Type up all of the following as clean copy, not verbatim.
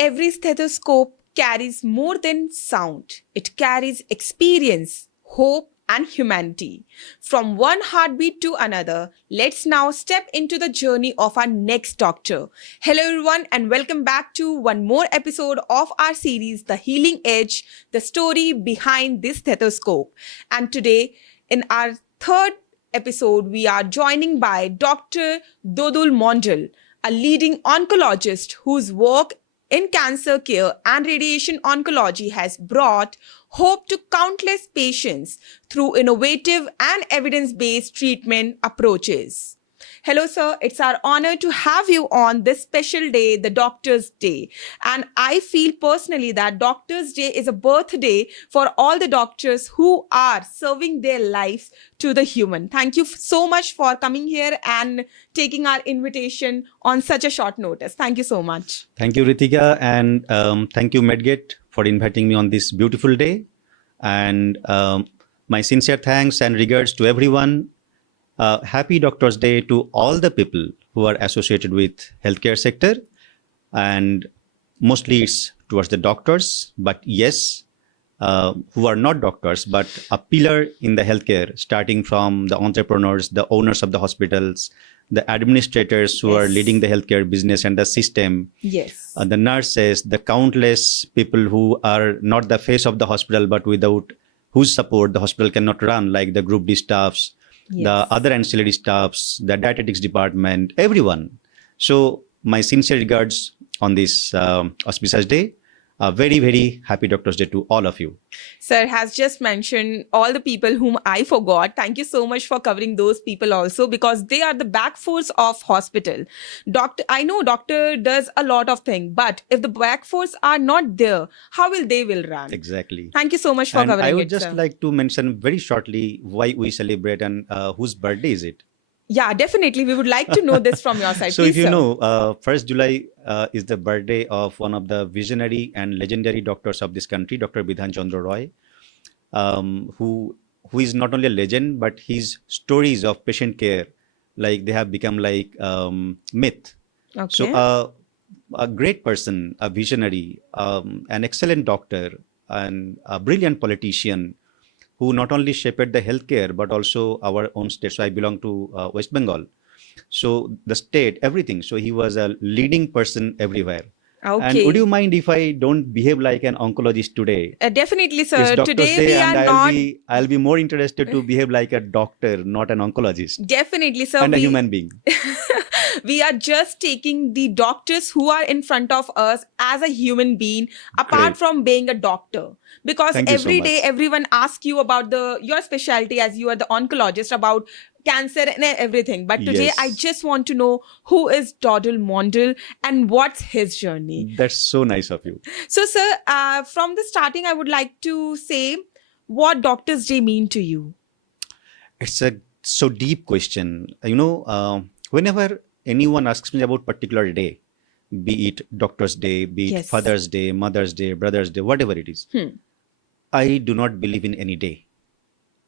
Every stethoscope carries more than sound. It carries experience, hope, and humanity. From one heartbeat to another, let's now step into the journey of our next doctor. Hello, everyone, and welcome back to one more episode of our series, The Healing Edge, the story behind this stethoscope. And today, in our third episode, we are joining by Dr. Dodul Mondal, a leading oncologist whose work in cancer care and radiation oncology has brought hope to countless patients through innovative and evidence-based treatment approaches. Hello, sir. It's our honor to have you on this special day, the Doctor's Day. And I feel personally that Doctor's Day is a birthday for all the doctors who are serving their lives to the human. Thank you so much for coming here and taking our invitation on such a short notice. Thank you so much. Thank you, Ritika, and thank you, Medgate, for inviting me on this beautiful day. And my sincere thanks and regards to everyone. Happy Doctor's Day to all the people who are associated with healthcare sector, and mostly it's towards the doctors, but yes, who are not doctors, but a pillar in the healthcare, starting from the entrepreneurs, the owners of the hospitals, the administrators who are leading the healthcare business and the system, the nurses, the countless people who are not the face of the hospital, but without whose support the hospital cannot run, like the group D staffs, the other ancillary staffs, the dietetics department, everyone. So my sincere regards on this auspicious day. A very, very happy Doctor's Day to all of you. Sir has just mentioned all the people whom I forgot. Thank you so much for covering those people also, because they are the back force of hospital. I know doctor does a lot of things, but if the back force are not there, how will they run? Exactly. Thank you so much for covering it, I would just sir. like to mention very shortly why we celebrate and whose birthday is it. Yeah, definitely. We would like to know this from your side. So Please, if you sir. know, 1st July is the birthday of one of the visionary and legendary doctors of this country, Dr. Bidhan Chandra Roy, who is not only a legend, but his stories of patient care, like they have become like myth. Okay. So a great person, a visionary, an excellent doctor, and a brilliant politician, who not only shaped the healthcare, but also our own state. So I belong to West Bengal. So the state, everything. So he was a leading person everywhere. Okay. And would you mind if I don't behave like an oncologist today? Definitely, sir. It's Doctor's Today Day, we and are I'll be more interested to behave like a doctor, not an oncologist. Definitely, sir. And a human being. We are just taking the doctors who are in front of us as a human being, apart from being a doctor. Because every day everyone asks you about your specialty, as you are the oncologist, about cancer and everything. But today I just want to know who is Dodul Mondal and what's his journey. That's so nice of you. So, sir, from the starting, I would like to say, what Doctor's Day mean to you? It's a so deep question. You know, whenever anyone asks me about particular day, be it Doctor's Day, be it Father's Day, Mother's Day, Brother's Day, whatever it is, I do not believe in any day.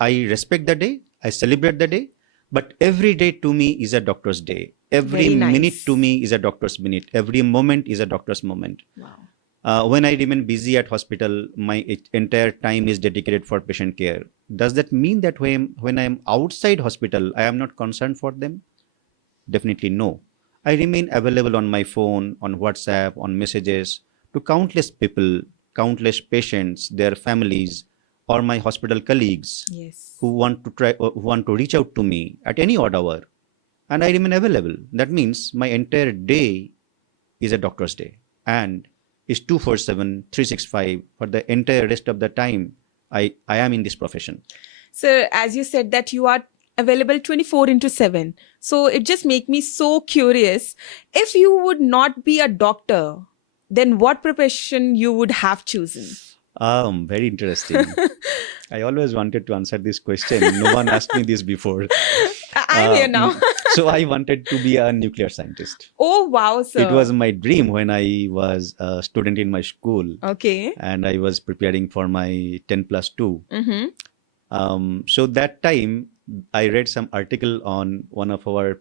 I respect the day, I celebrate the day, but every day to me is a doctor's day. Every minute to me is a doctor's minute. Every moment is a doctor's moment. Wow. When I remain busy at hospital, my entire time is dedicated for patient care. Does that mean that when I am outside hospital, I am not concerned for them? Definitely no. I remain available on my phone, on WhatsApp, on messages to countless people, countless patients, their families, or my hospital colleagues who want to reach out to me at any odd hour, and I remain available. That means my entire day is a doctor's day, and is 24/7, 365 for the entire rest of the time I am in this profession. Sir, as you said that you are available 24/7, so it just makes me so curious. If you would not be a doctor, then what profession you would have chosen? Very interesting. I always wanted to answer this question. No one asked me this before. I'm here now. So I wanted to be a nuclear scientist. Oh, wow, sir. It was my dream when I was a student in my school. Okay. And I was preparing for my 10+2. Mm-hmm. So that time, I read some article on one of our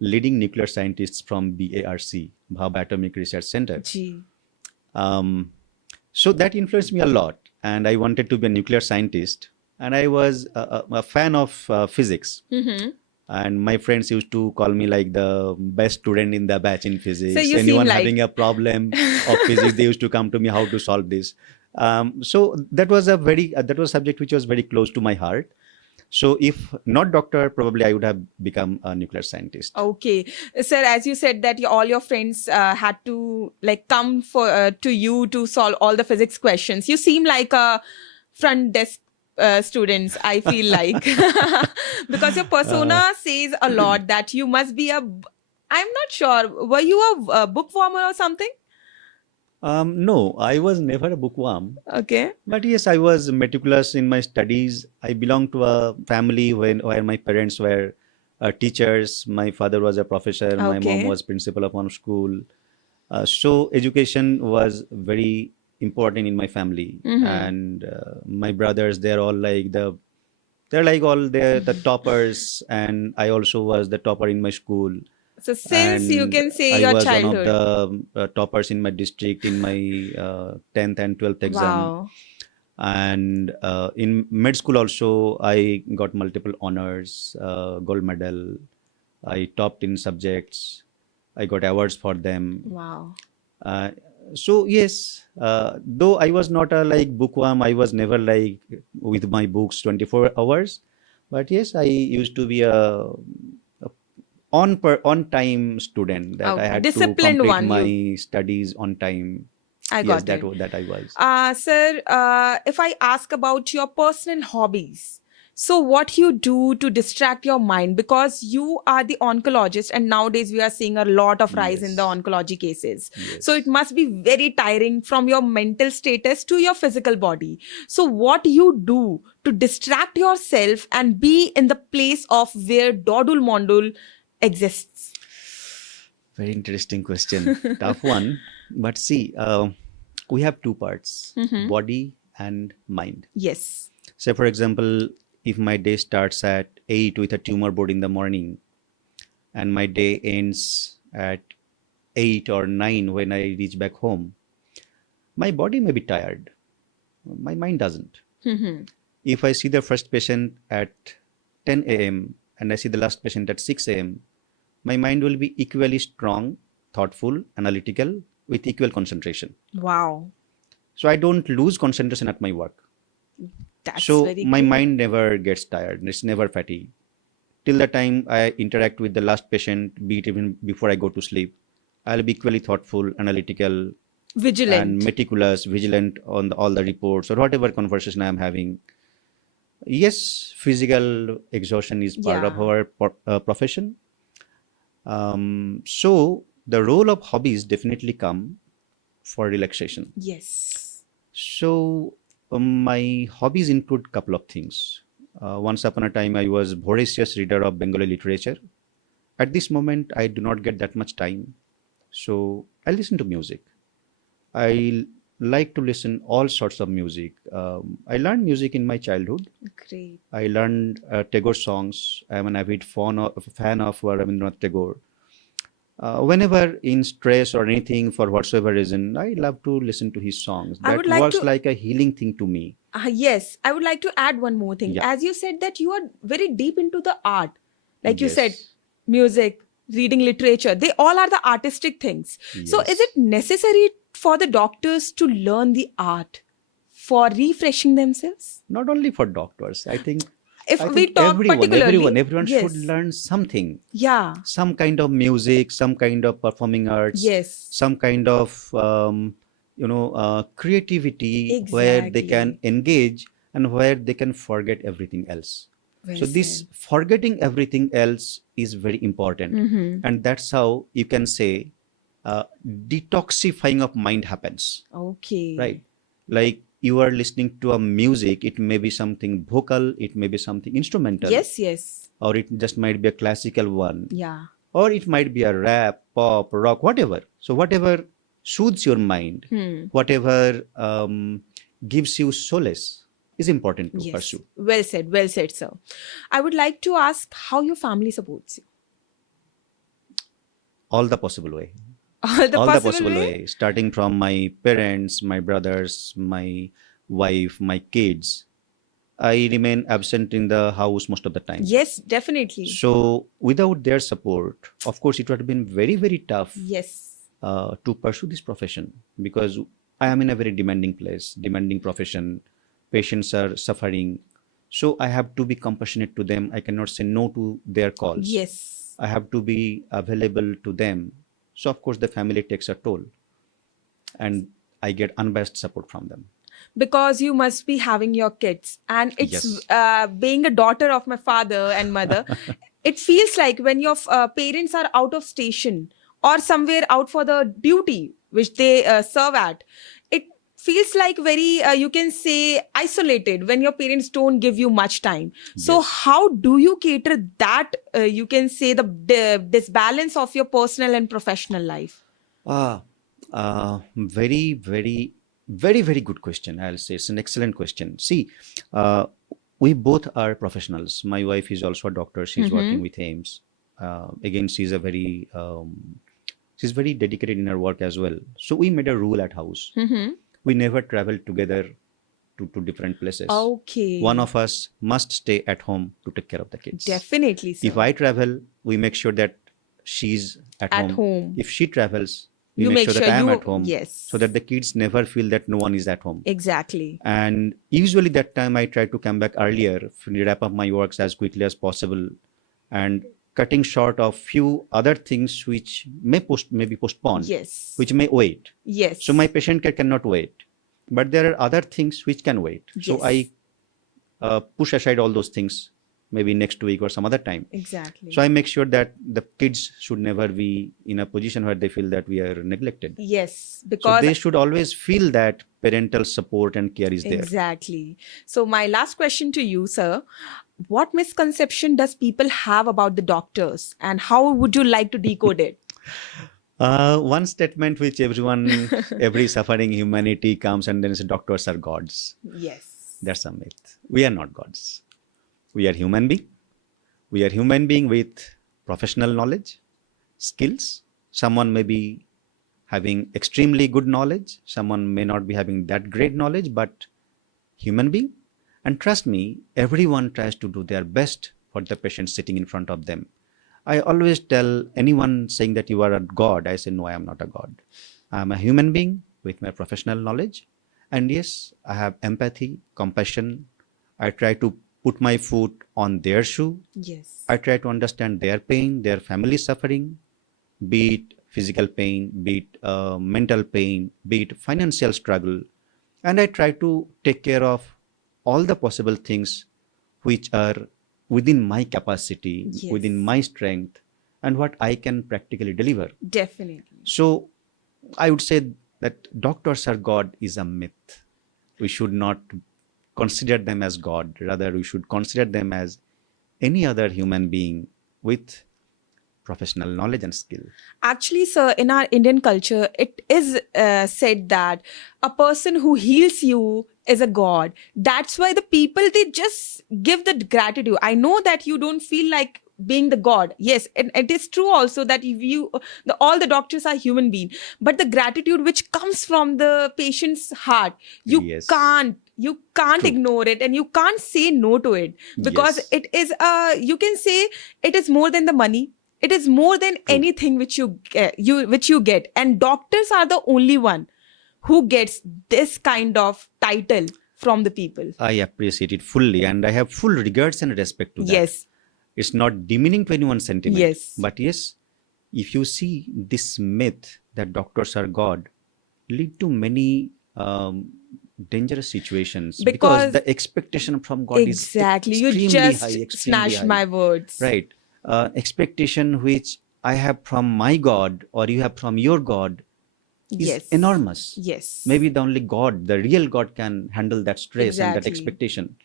leading nuclear scientists from BARC, Bhab Atomic Research Center. Gee. Um, so that influenced me a lot, and I wanted to be a nuclear scientist. And I was a fan of physics. Mm-hmm. And my friends used to call me like the best student in the batch in So physics. you seem Anyone like having a problem of physics, they used to come to me how to solve this. So that was that was a subject which was very close to my heart. So if not doctor, probably I would have become a nuclear scientist. okay, sir. As you said that all your friends had to like come for to you to solve all the physics questions. You seem like a front desk students. I feel like because your Uh, persona says a lot that you must be a. I'm not sure. Were you a bookworm or something? no, I was never a bookworm. Okay. But yes, I was meticulous in my studies. I belong to a family where my parents were teachers. My father was a professor. My mom Okay. was principal of one school. So education was very important in my family. Mm-hmm. And my brothers, they're like all the toppers. And I also was the topper in my school. So since you And can say I your was one of childhood. the toppers in my district in my 10th and 12th exam. Wow. And in med school also, I got multiple honors, gold medal. I topped in subjects. I got awards for them. Wow. Uh, so yes, though I was not a like bookworm, I was never like with my books 24 hours. But yes, I used to be a on time student that I Okay. had to Disciplined complete one. You. my studies on time. I Yes, got it. that I was. Sir, if I ask about your personal hobbies, so what you do to distract your mind, because you are the oncologist, and nowadays we are seeing a lot of rise in the Yes, oncology cases. So it yes. must be very tiring from your mental status to your physical body. So what you do to distract yourself and be in the place of where Dodul Mondal exists? Very interesting question. Tough one. But see, we have two parts, Mm-hmm. body and mind. Yes. Say, for example, if my day starts at 8 with a tumor board in the morning and my day ends at 8 or 9 when I reach back home, my body may be tired. My mind doesn't. Mm-hmm. If I see the first patient at 10 a.m. and I see the last patient at 6 a.m., my mind will be equally strong, thoughtful, analytical, with equal concentration. Wow. So I don't lose concentration at my work. That's So very my great. mind never gets tired. It's never fatigued. Till the time I interact with the last patient, be it even before I go to sleep, I'll be equally thoughtful, analytical, and Vigilant. meticulous, vigilant on all the reports or whatever conversation I'm having. Yes, physical exhaustion is part of Yeah. our profession. So the role of hobbies definitely come for relaxation. Yes. So my hobbies include couple of things. Once upon a time, I was voracious reader of Bengali literature. At this moment, I do not get that much time, so I listen to music. I like to listen all sorts of music. I learned music in my childhood. Great. I learned Tagore songs. I'm an avid fan of Rabindranath Tagore. Whenever in stress or anything for whatsoever reason, I love to listen to his songs. I would That like works to, like a healing thing to me. yes, I would like to add one more thing. Yeah. As you said that you are very deep into the art, like you said, Yes. music, reading literature, they all are the artistic things. So is it Yes. necessary for the doctors to learn the art for refreshing themselves? Not only for doctors. If I we think talk particularly, everyone should yes. learn something. Yeah. Some kind of music, some kind of performing arts, Yes. some kind of creativity where they can Exactly. engage and where they can forget everything else. Well So this said. forgetting everything else is very important, Mm-hmm. and that's how you can say uh, detoxifying of mind happens, right? Okay. Like you are listening to a music, it may be something vocal, it may be something instrumental, Yes, yes. or it just might be a classical one, Yeah. or it might be a rap, pop, rock, whatever. So whatever soothes your mind, Hmm. whatever gives you solace is important to Yes. pursue. Well said, sir. I would like to ask how your family supports you. All the possible way. All the all the possible possible way? way, starting from my parents, my brothers, my wife, my kids. I remain absent in the house most of the time. Yes, definitely. So without their support, of course it would have been very, very tough Yes. to pursue this profession, because I am in a very demanding place, demanding profession. Patients are suffering, so I have to be compassionate to them. I cannot say no to their calls. Yes. I have to be available to them. So of course the family takes a toll, and I get unbiased support from them. Because you must be having your kids, and it's Yes. being a daughter of my father and mother, it feels like when your parents are out of station or somewhere out for the duty which they serve at, it feels like very you can say isolated when your parents don't give you much time. So Yes. how do you cater that you can say the disbalance of your personal and professional life? Ah, very, very, very, very good question. I'll say it's an excellent question. See, uh, we both are professionals. My wife is also a doctor. She's working with AIMS. Again, she's very dedicated in her work as well. So we made a rule at house. We never travel together to different places. Okay. One of us must stay at home to take care of the kids. Definitely, sir. If I travel, we make sure that she's at At home. home. If she travels, we You make make sure that sure I am you- at home. yes. So that the kids never feel that no one is at home. Exactly. And usually that time I try to come back earlier, wrap up my works as quickly as possible, and cutting short of few other things which may be postponed, Yes. which may wait. Yes. So my patient care cannot wait, but there are other things which can wait. So Yes. I push aside all those things, maybe next week or some other time. Exactly. So I make sure that the kids should never be in a position where they feel that we are neglected. Yes, So because they should always feel that parental support and care is there. exactly. So my last question to you, sir, what misconception does people have about the doctors, and how would you like to decode it? One statement which every suffering humanity comes and then says doctors are gods. Yes. That's a myth. We are not gods. We are human being. We are human being with professional knowledge, skills. Someone may be having extremely good knowledge. Someone may not be having that great knowledge, but human being. And trust me, everyone tries to do their best for the patient sitting in front of them. I always tell anyone saying that you are a god, I say, no, I am not a god. I am a human being with my professional knowledge. And yes, I have empathy, compassion. I try to put my foot on their shoe. Yes. I try to understand their pain, their family suffering, be it physical pain, be it mental pain, be it financial struggle. And I try to take care of all the possible things which are within my capacity, Yes. within my strength, and what I can practically deliver. Definitely. So I would say that doctors are God is a myth. We should not consider them as God. Rather, we should consider them as any other human being with professional knowledge and skill. Actually, sir, in our Indian culture, it is said that a person who heals you is a god. That's why the people, they just give the gratitude. I know that you don't feel like being the god. Yes, and it is true also that if you, all the doctors are human being, but the gratitude which comes from the patient's heart, you Yes. you can't True. ignore it, and you can't say no to it, because Yes. it is you can say it is more than the money. It is more than True. anything which you get, and doctors are the only one who gets this kind of title from the people. I appreciate it fully, and I have full regards and respect to that. Yes. It's not demeaning to anyone's sentiment. Yes. But yes, if you see this myth that doctors are God, lead to many dangerous situations, because the expectation from God Exactly. is You extremely just high, extremely snatched high. my words. Right. Expectation which I have from my God or you have from your God is Yes. enormous. Yes. Maybe the only God, the real God, can handle that stress and that Exactly. expectation.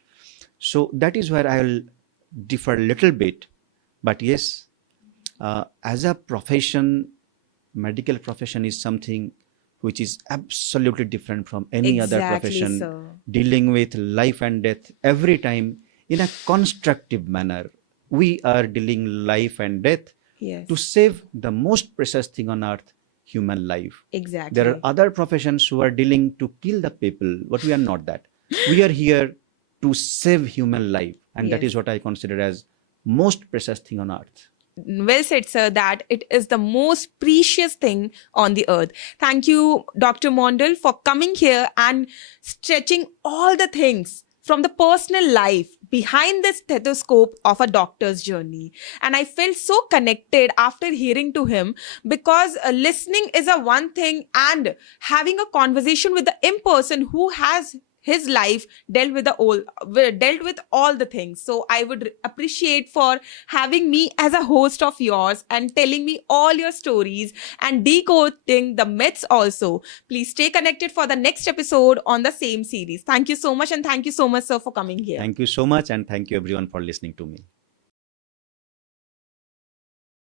So that is where I will differ a little bit. But yes, as a profession, medical profession is something which is absolutely different from any other Exactly, profession, sir. dealing with life and death every time in a constructive manner. We are dealing life and death Yes. to save the most precious thing on earth, human life. Exactly. There are other professions who are dealing to kill the people, but we are not that. We are here to save human life, and that Yes. is what I consider as most precious thing on earth. Well said, sir, that it is the most precious thing on the earth. Thank you, Dr. Mondal, for coming here and stretching all the things from the personal life behind the stethoscope of a doctor's journey. And I felt so connected after hearing to him, because listening is a one thing, and having a conversation with the in-person who has his life dealt with all the things. So I would appreciate for having me as a host of yours and telling me all your stories and decoding the myths also. Please stay connected for the next episode on the same series. Thank you so much, and thank you so much, sir, for coming here. Thank you so much, and thank you everyone for listening to me.